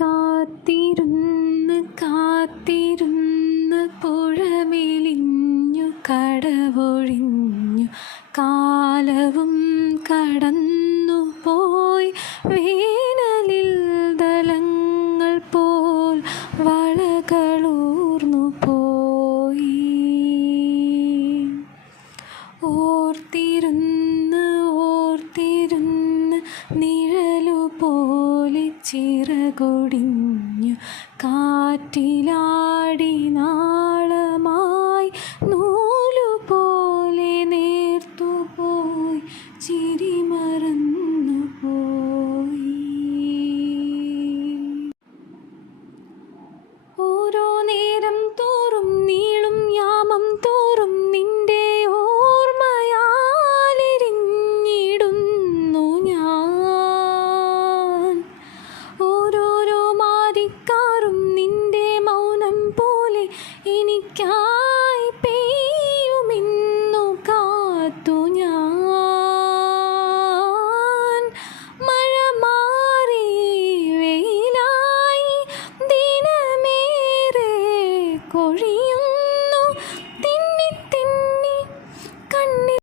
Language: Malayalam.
കാത്തിരുന്ന് കാത്തിരുന്ന് പുഴമെലിഞ്ഞു കടവൊഴിഞ്ഞു കാലവും കടന്നു പോയി വേനലിൽ ദലങ്ങൾ പോൽ വളകളൂർന്നു പോയി. ഓർത്തിരുന്ന് ചിറകൊടിഞ്ഞു കാറ്റിലാടി എനിക്കായി പെയ്യുമിന്നു കാത്തു ഞാൻ. മഴ മാറി വെയിലായി ദിനമേറെ കൊഴി